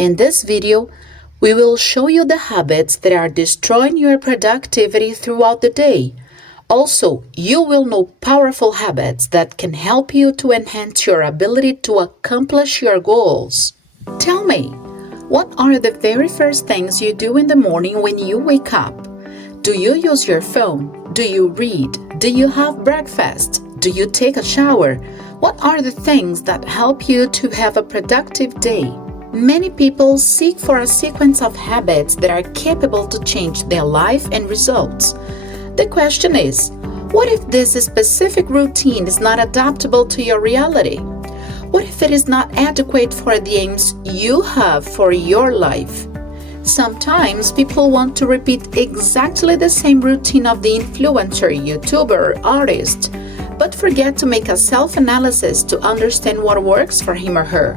In this video, we will show you the habits that are destroying your productivity throughout the day. Also, you will know powerful habits that can help you to enhance your ability to accomplish your goals. Tell me, what are the very first things you do in the morning when you wake up? Do you use your phone? Do you read? Do you have breakfast? Do you take a shower? What are the things that help you to have a productive day? Many people seek for a sequence of habits that are capable to change their life and results. The question is, what if this specific routine is not adaptable to your reality? What if it is not adequate for the aims you have for your life? Sometimes people want to repeat exactly the same routine of the influencer, YouTuber, or artist, but forget to make a self-analysis to understand what works for him or her.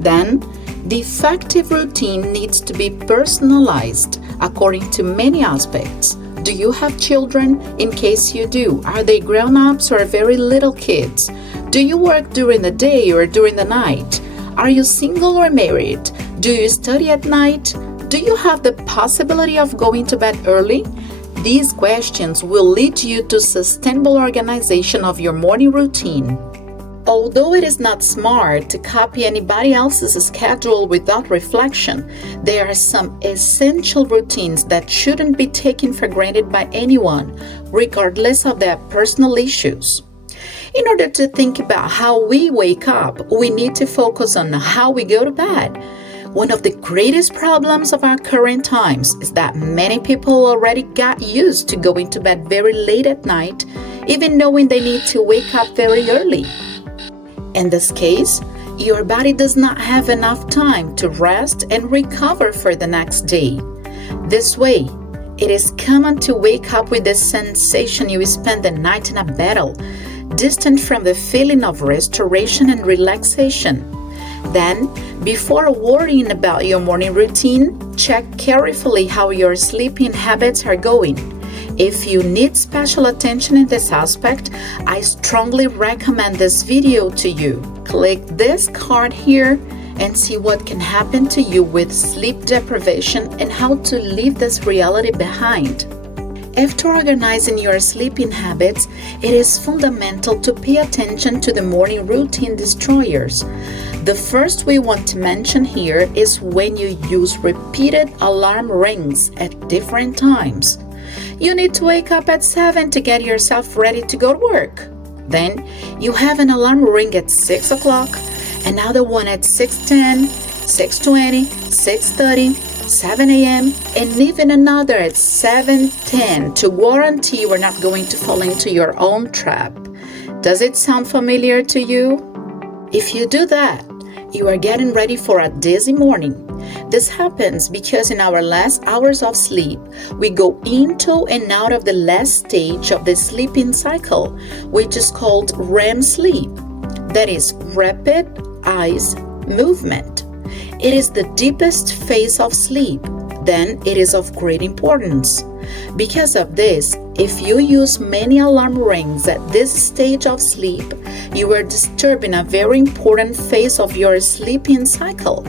Then, the effective routine needs to be personalized according to many aspects. Do you have children? In case you do, are they grown-ups or very little kids? Do you work during the day or during the night? Are you single or married? Do you study at night? Do you have the possibility of going to bed early? These questions will lead you to sustainable organization of your morning routine. Although it is not smart to copy anybody else's schedule without reflection, there are some essential routines that shouldn't be taken for granted by anyone, regardless of their personal issues. In order to think about how we wake up, we need to focus on how we go to bed. One of the greatest problems of our current times is that many people already got used to going to bed very late at night, even knowing they need to wake up very early. In this case, your body does not have enough time to rest and recover for the next day. This way, it is common to wake up with the sensation you spent the night in a battle, distant from the feeling of restoration and relaxation. Then, before worrying about your morning routine, check carefully how your sleeping habits are going. If you need special attention in this aspect, I strongly recommend this video to you. Click this card here and see what can happen to you with sleep deprivation and how to leave this reality behind. After organizing your sleeping habits, it is fundamental to pay attention to the morning routine destroyers. The first we want to mention here is when you use repeated alarm rings at different times. You need to wake up at 7 to get yourself ready to go to work. Then you have an alarm ring at 6 o'clock, another one at 6:10, 6:20, 6:30, 7 a.m., and even another at 7:10 to guarantee you are not going to fall into your own trap. Does it sound familiar to you? If you do that, you are getting ready for a dizzy morning. This happens because in our last hours of sleep, we go into and out of the last stage of the sleeping cycle, which is called REM sleep. That is rapid eye movement. It is the deepest phase of sleep. Then it is of great importance. Because of this, if you use many alarm rings at this stage of sleep, you are disturbing a very important phase of your sleeping cycle.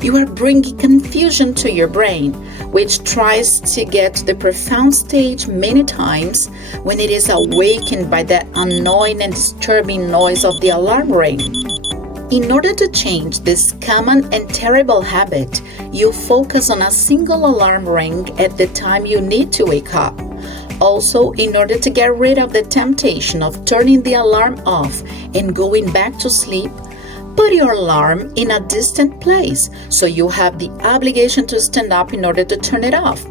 You are bringing confusion to your brain, which tries to get to the profound stage many times when it is awakened by that annoying and disturbing noise of the alarm ring. In order to change this common and terrible habit, you focus on a single alarm ring at the time you need to wake up. Also, in order to get rid of the temptation of turning the alarm off and going back to sleep, put your alarm in a distant place so you have the obligation to stand up in order to turn it off.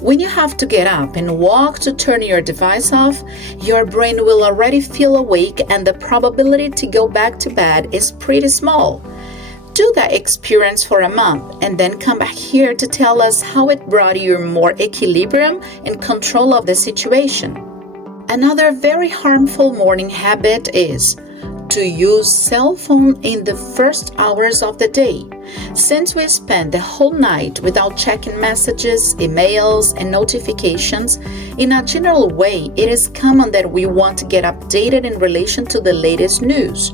When you have to get up and walk to turn your device off, your brain will already feel awake and the probability to go back to bed is pretty small. Do that experience for a month and then come back here to tell us how it brought you more equilibrium and control of the situation. Another very harmful morning habit is to use cell phone in the first hours of the day. Since we spend the whole night without checking messages, emails, and notifications, in a general way, it is common that we want to get updated in relation to the latest news.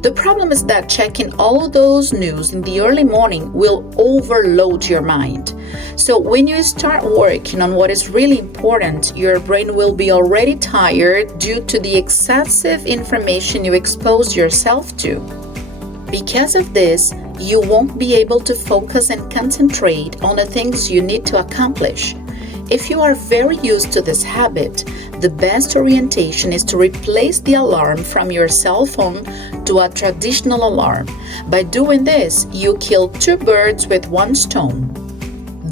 The problem is that checking all those news in the early morning will overload your mind. So when you start working on what is really important, your brain will be already tired due to the excessive information you expose yourself to. Because of this, you won't be able to focus and concentrate on the things you need to accomplish. If you are very used to this habit, the best orientation is to replace the alarm from your cell phone to a traditional alarm. By doing this, you kill two birds with one stone.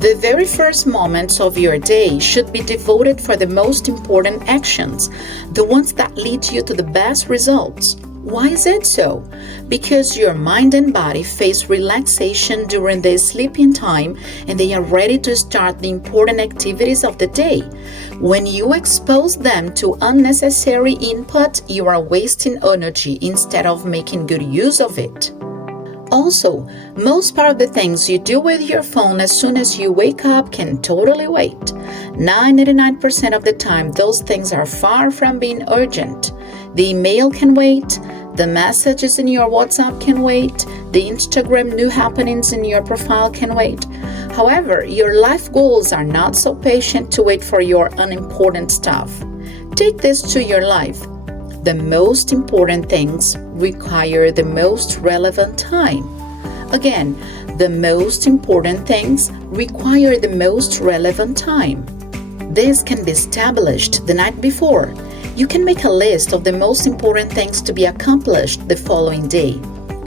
The very first moments of your day should be devoted for the most important actions, the ones that lead you to the best results. Why is it so? Because your mind and body face relaxation during their sleeping time and they are ready to start the important activities of the day. When you expose them to unnecessary input, you are wasting energy instead of making good use of it. Also, most part of the things you do with your phone as soon as you wake up can totally wait. 99% of the time, those things are far from being urgent. The email can wait, the messages in your WhatsApp can wait, the Instagram new happenings in your profile can wait. However, your life goals are not so patient to wait for your unimportant stuff. Take this to your life. The most important things require the most relevant time. Again, the most important things require the most relevant time. This can be established the night before. You can make a list of the most important things to be accomplished the following day.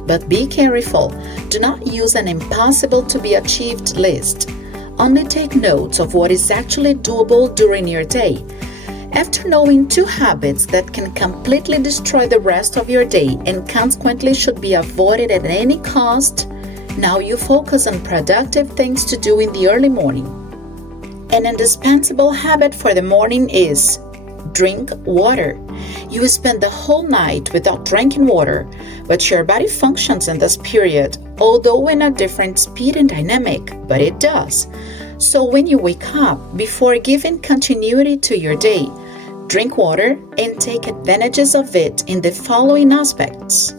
But be careful, do not use an impossible to be achieved list. Only take notes of what is actually doable during your day. After knowing two habits that can completely destroy the rest of your day and consequently should be avoided at any cost, now you focus on productive things to do in the early morning. An indispensable habit for the morning is drink water. You spend the whole night without drinking water, but your body functions in this period, although in a different speed and dynamic, but it does. So when you wake up, before giving continuity to your day, drink water and take advantages of it in the following aspects.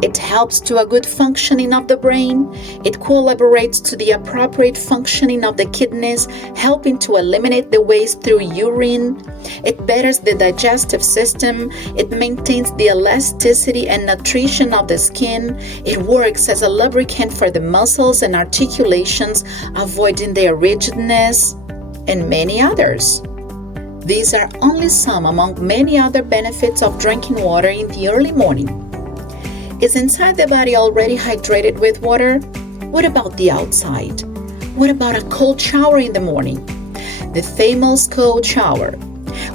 It helps to a good functioning of the brain. It collaborates to the appropriate functioning of the kidneys, helping to eliminate the waste through urine. It betters the digestive system. It maintains the elasticity and nutrition of the skin. It works as a lubricant for the muscles and articulations, avoiding their rigidness, and many others. These are only some among many other benefits of drinking water in the early morning. Is inside the body already hydrated with water? What about the outside? What about a cold shower in the morning? The famous cold shower.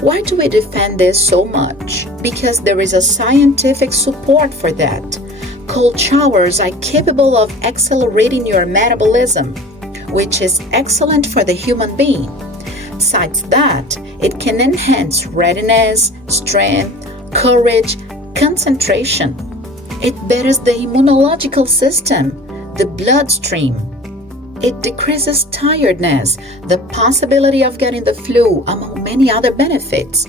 Why do we defend this so much? Because there is a scientific support for that. Cold showers are capable of accelerating your metabolism, which is excellent for the human being. Besides that, it can enhance readiness, strength, courage, concentration. It betters the immunological system, the bloodstream. It decreases tiredness, the possibility of getting the flu, among many other benefits.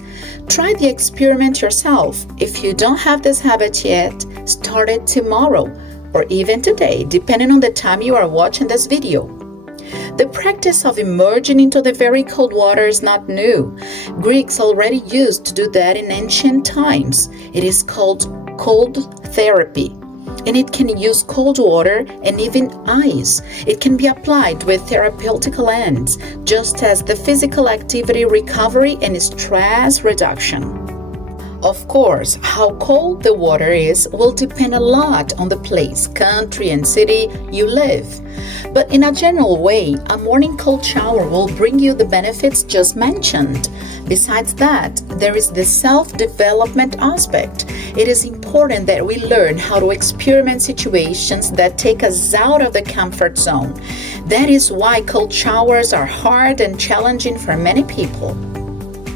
Try the experiment yourself. If you don't have this habit yet, start it tomorrow or even today, depending on the time you are watching this video. The practice of immersion into the very cold water is not new. Greeks already used to do that in ancient times. It is called cold therapy, and it can use cold water and even ice. It can be applied with therapeutical ends, just as the physical activity recovery and stress reduction. Of course, how cold the water is will depend a lot on the place, country, and city you live. But in a general way, a morning cold shower will bring you the benefits just mentioned. Besides that, there is the self-development aspect. It is important that we learn how to experiment situations that take us out of the comfort zone. That is why cold showers are hard and challenging for many people.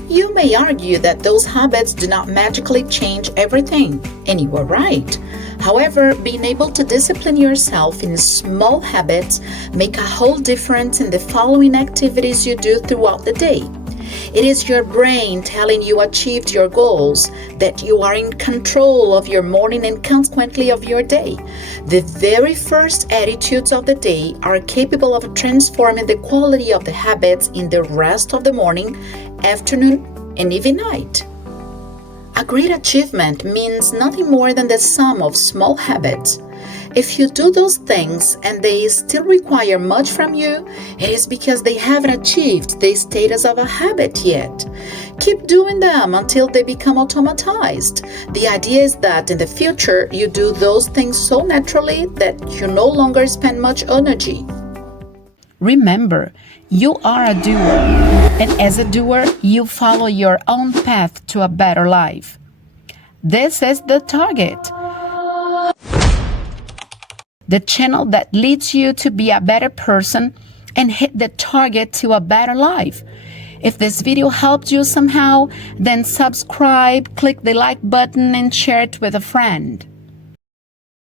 You may argue that those habits do not magically change everything, and you are right. However, being able to discipline yourself in small habits make a whole difference in the following activities you do throughout the day. It is your brain telling you achieved your goals, that you are in control of your morning and consequently of your day. The very first attitudes of the day are capable of transforming the quality of the habits in the rest of the morning, afternoon, and even night. A great achievement means nothing more than the sum of small habits. If you do those things and they still require much from you, it is because they haven't achieved the status of a habit yet. Keep doing them until they become automatized. The idea is that in the future, you do those things so naturally that you no longer spend much energy. Remember, you are a doer, and as a doer, you follow your own path to a better life. This is the target. The channel that leads you to be a better person and hit the target to a better life. If this video helped you somehow, then subscribe, click the like button, and share it with a friend.